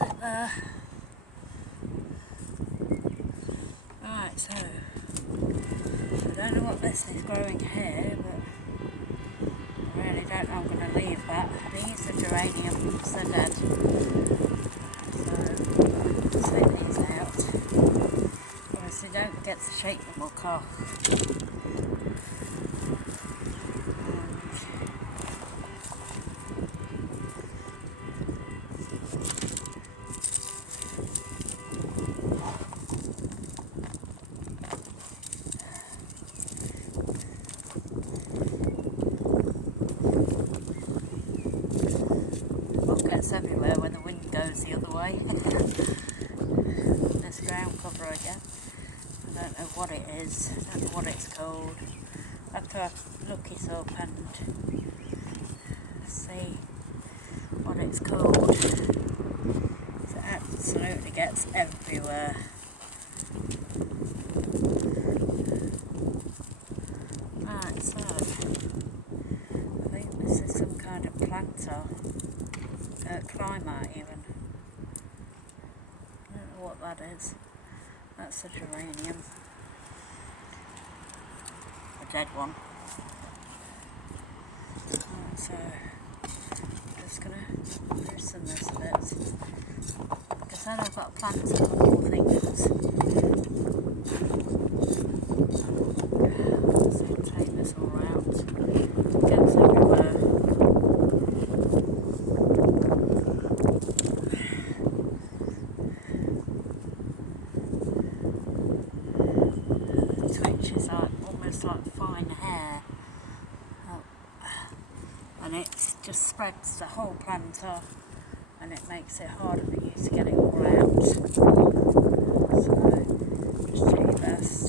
leave it there. Right, so I don't know what this is growing here, but I really don't know I'm going to leave that. These are geraniums, they're dead. So I'll just take these out. Obviously don't forget to shake the muck off. Gets everywhere when the wind goes the other way. This ground cover again. I don't know what it is. I don't know what it's called. I have to look it up and see what it's called. It absolutely gets everywhere. Right, so I think this is some kind of planter. Climber even. I don't know what that is. That's a geranium. A dead one. Right, so I'm just going to loosen this a bit. Because then I've got to plant some more things. So take this all out. It gets everywhere. Twitches almost like fine hair, and it just spreads the whole plant off, and it makes it harder for you to get it all out. So just do your best.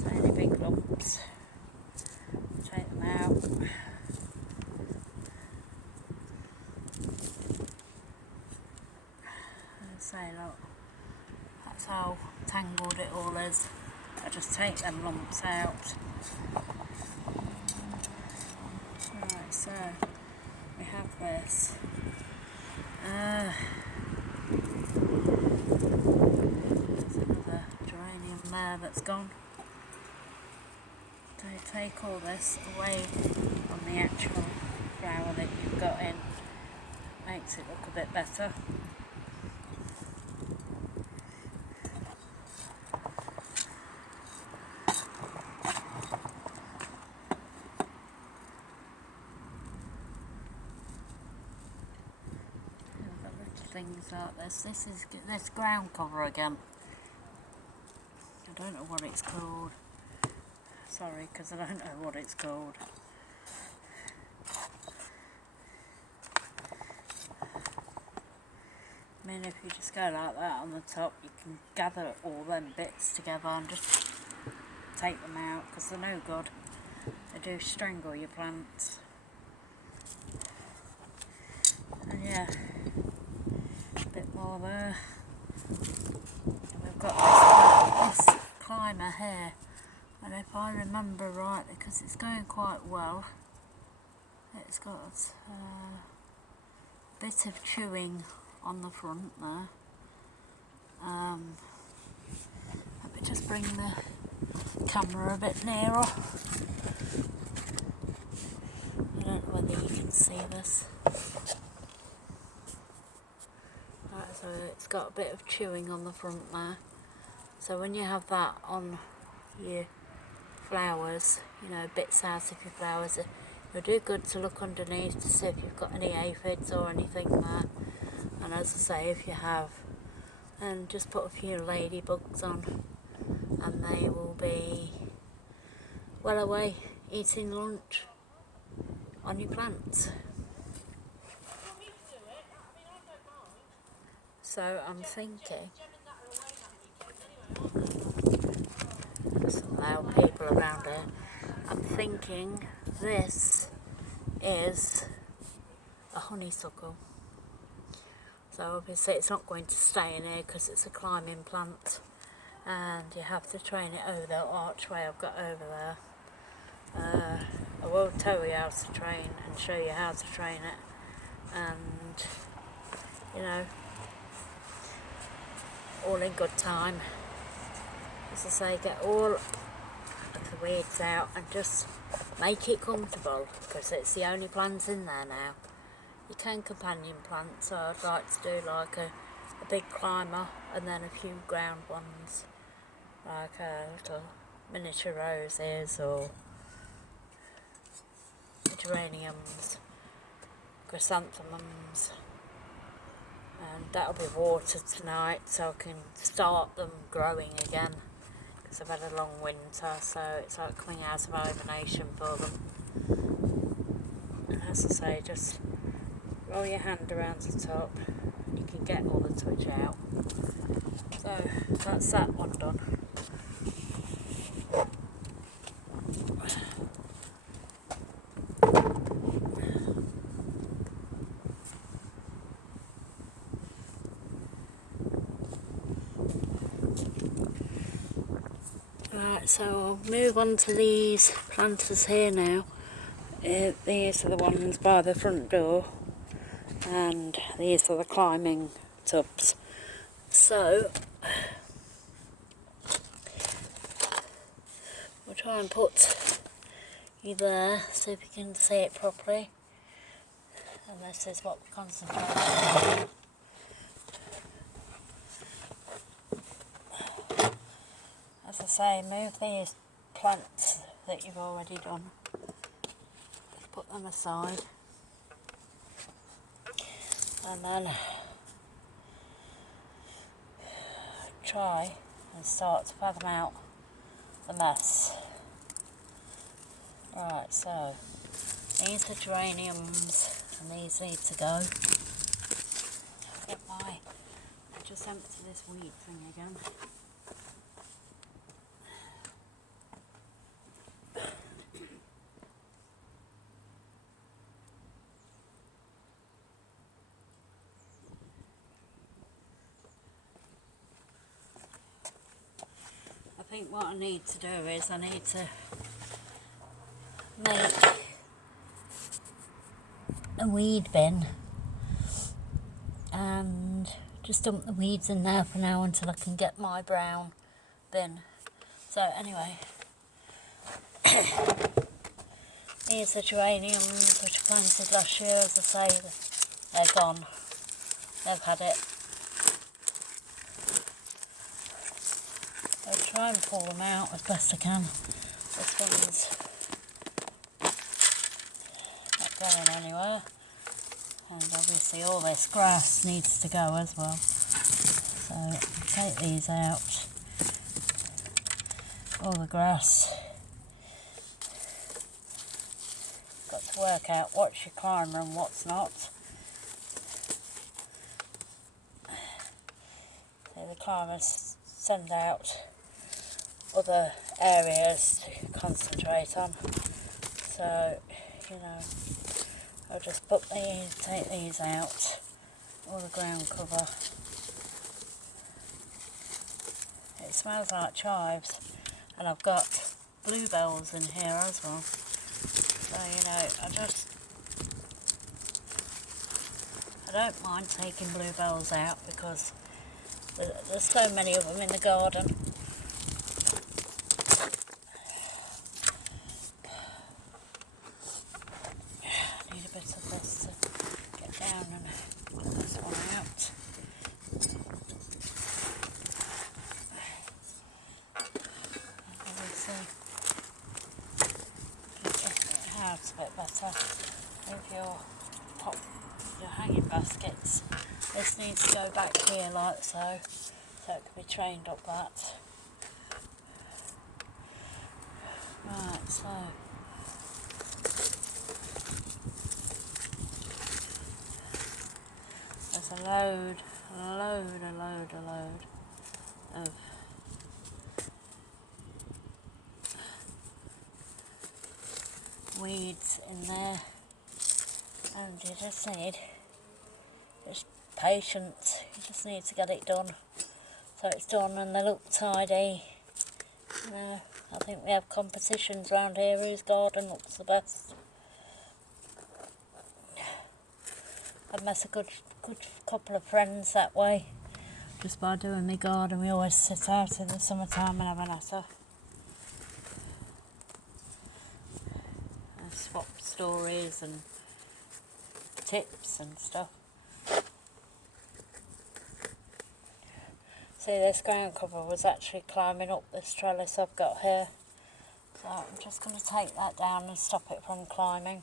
So any big lumps, take them out. And say, look, that's how tangled it all is. I just take them lumps out. Right, so we have this. There's another geranium there that's gone. So take all this away from the actual flower that you've got in. Makes it look a bit better. Things like this. This is this ground cover again. I don't know what it's called. Sorry, because I don't know what it's called. I mean, if you just go like that on the top, you can gather all them bits together and just take them out, because they're no good. They do strangle your plants. And yeah. Bit more there. And we've got this climber here, and if I remember right, because it's going quite well, it's got a bit of chewing on the front there. Let me just bring the camera a bit nearer. I don't know whether you can see this. So it's got a bit of chewing on the front there. So when you have that on your flowers, you know, bits out of your flowers, it'll do good to look underneath to see if you've got any aphids or anything there. And as I say, if you have, then just put a few ladybugs on, and they will be well away eating lunch on your plants. So I'm thinking, there's some loud people around here, I'm thinking this is a honeysuckle. So obviously it's not going to stay in here because it's a climbing plant, and you have to train it over the archway I've got over there. I will tell you how to train and show you how to train it, and you know, all in good time. As I say, get all of the weeds out and just make it comfortable, because it's the only plants in there now. You can companion plants, so I'd like to do like a big climber and then a few ground ones, like little miniature roses or geraniums, chrysanthemums, and that'll be watered tonight so I can start them growing again, because I've had a long winter, so it's like coming out of hibernation for them. And as I say, just roll your hand around the top and you can get all the touch out. So that's that one done. Right, so I'll move on to these planters here now. These are the ones by the front door, and these are the climbing tubs. So we'll try and put you there, see if you can see it properly. And this is what we're concentrating on. As I say, move these plants that you've already done. Put them aside. And then try and start to fathom out the mess. Right, so these are geraniums and these need to go. I just empty this weed thing again. I think what I need to do is I need to make a weed bin and just dump the weeds in there for now until I can get my brown bin. So anyway, these are geraniums which I planted last year. As I say, they're gone. They've had it. I'll try and pull them out as best I can. This one's not going anywhere. And obviously all this grass needs to go as well. So take these out. All the grass. Got to work out what's your climber and what's not. So the climbers send out other areas to concentrate on. So, you know, I'll just take these out, all the ground cover. It smells like chives, and I've got bluebells in here as well. So, you know, I don't mind taking bluebells out because there's so many of them in the garden. A bit better with your hanging baskets. This needs to go back here like so it can be trained up that. Right, so there's a load of weeds in there, and you just need patience. You just need to get it done so it's done and they look tidy. You know, I think we have competitions around here whose garden looks the best. I've met a good couple of friends that way. Just by doing my garden, we always sit out in the summertime and have a natter. And swap stories and tips and stuff. See, this ground cover was actually climbing up this trellis I've got here. So I'm just going to take that down and stop it from climbing.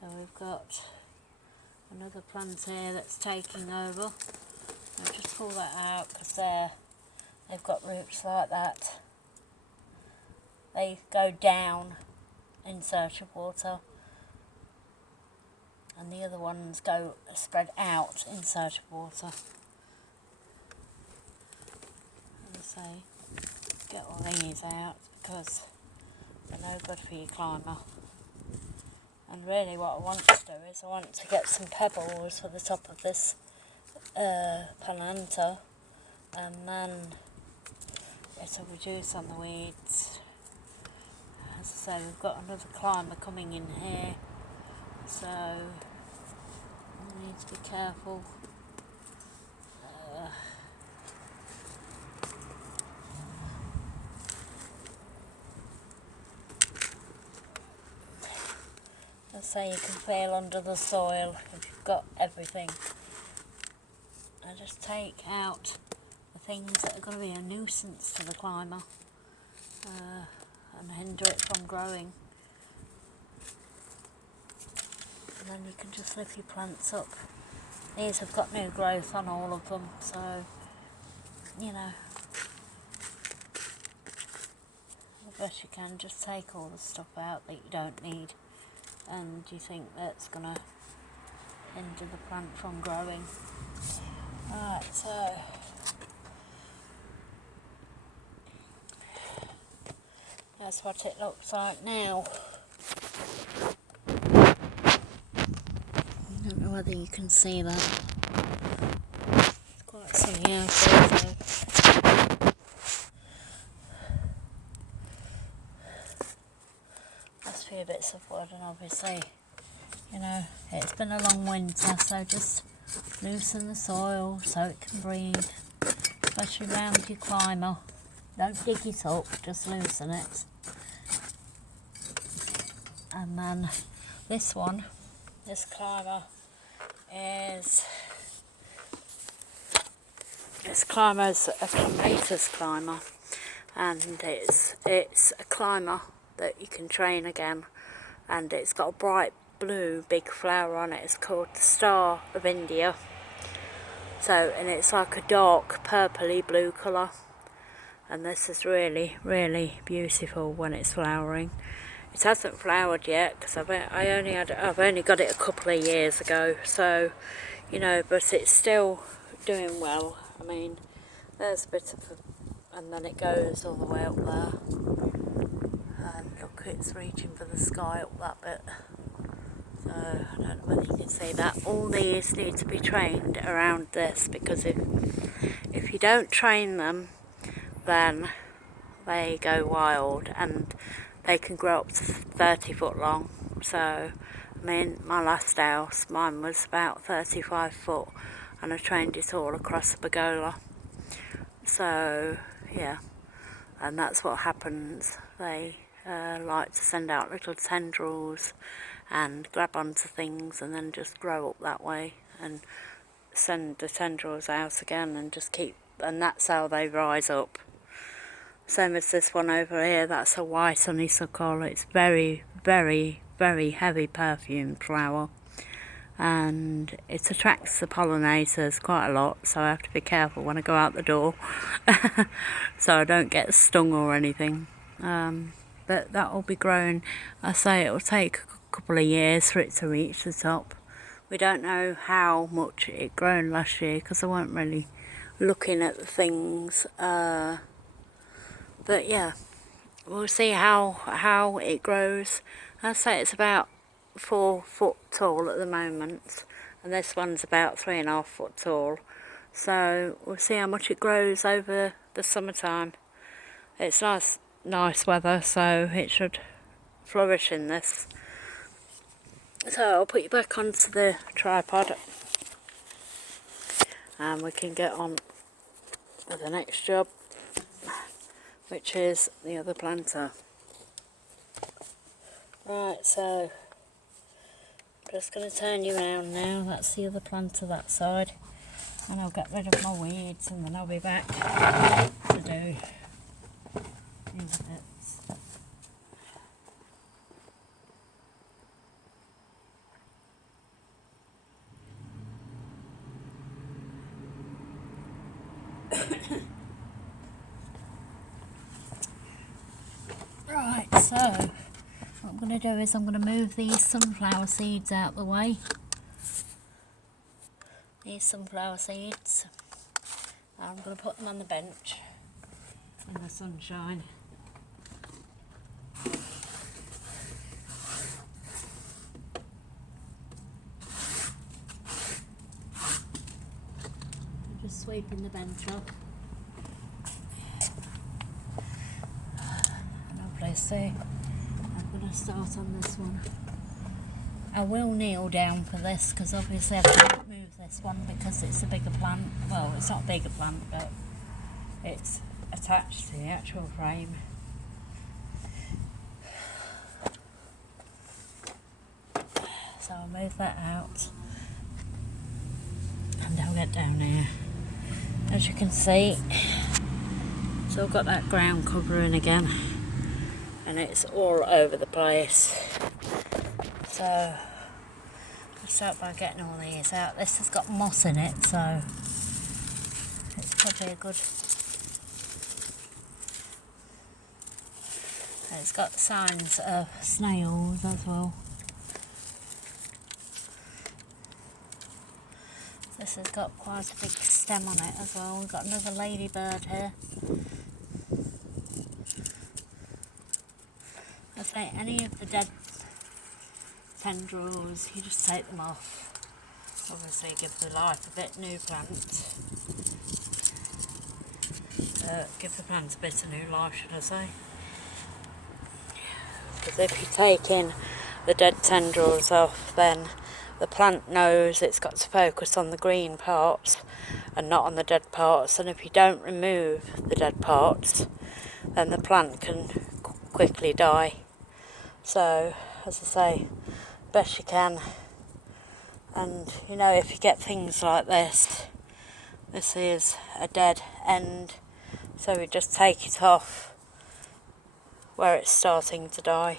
So we've got another plant here that's taking over. I'll just pull that out because they've got roots like that. They go down in search of water, and the other ones go spread out in search of water. And so get all these out because they're no good for your climber. And really what I want to do is I want to get some pebbles for the top of this palanta, and then it'll reduce on the weeds. As I say, we've got another climber coming in here, so we need to be careful. So you can feel under the soil if you've got everything. I just take out the things that are going to be a nuisance to the climber and hinder it from growing. And then you can just lift your plants up. These have got new growth on all of them, so you know, I guess you can just take all the stuff out that you don't need and you think that's going to hinder the plant from growing. Right, so that's what it looks like now. I don't know whether you can see that. It's quite sunny out there, so a few bits of wood, and obviously, you know, it's been a long winter, so just loosen the soil so it can breathe, especially around your climber. Don't dig it up, just loosen it. And then this climber is a clematis climber, and it's a climber that you can train again, and it's got a bright blue big flower on it. It's called the Star of India. So, and it's like a dark purpley blue colour, and this is really, really beautiful when it's flowering. It hasn't flowered yet because I've only got it a couple of years ago, so you know, but it's still doing well. I mean, there's a bit of and then it goes all the way up there. And look, it's reaching for the sky up that bit. So I don't know whether you can see that. All these need to be trained around this, because if you don't train them, then they go wild and they can grow up to 30 foot long. So, I mean, my last house, mine was about 35 foot, and I trained it all across the pergola. So, yeah, and that's what happens. They like to send out little tendrils and grab onto things and then just grow up that way and send the tendrils out again and just keep, and that's how they rise up. Same as this one over here, that's a white honeysuckle. It's very, very, very heavy perfumed flower, and it attracts the pollinators quite a lot, so I have to be careful when I go out the door so I don't get stung or anything. But that will be grown. I say it will take a couple of years for it to reach the top. We don't know how much it grown last year because I wasn't really looking at the things. But yeah, we'll see how it grows. I say it's about 4 foot tall at the moment, and this one's about 3.5 foot tall. So we'll see how much it grows over the summertime. It's nice weather, so it should flourishing this. So I'll put you back onto the tripod and we can get on with the next job, which is the other planter. Right, so I'm just going to turn you around now. That's the other planter that side, and I'll get rid of my weeds and then I'll be back to do the other bits. Right, so what I'm going to do is I'm going to move these sunflower seeds out the way. These sunflower seeds. I'm going to put them on the bench in the sunshine. I'm just sweeping the bench off. See, I'm going to start on this one. I will kneel down for this because obviously I can't move this one because it's a bigger plant. Well, it's not a bigger plant, but it's attached to the actual frame. So I'll move that out and I'll get down here. As you can see, so I've got that ground covering again. And it's all over the place. So I'll start by getting all these out. This has got moss in it, so it's probably a good. It's got signs of snails as well. This has got quite a big stem on it as well. We've got another ladybird here. I say any of the dead tendrils, you just take them off. Obviously give the life a bit, new plant. Give the plant a bit of new life, should I say. Because if you take in the dead tendrils off, then the plant knows it's got to focus on the green parts and not on the dead parts. And if you don't remove the dead parts, then the plant can quickly die. So, as I say, best you can. And you know, if you get things like this is a dead end, so we just take it off where it's starting to die.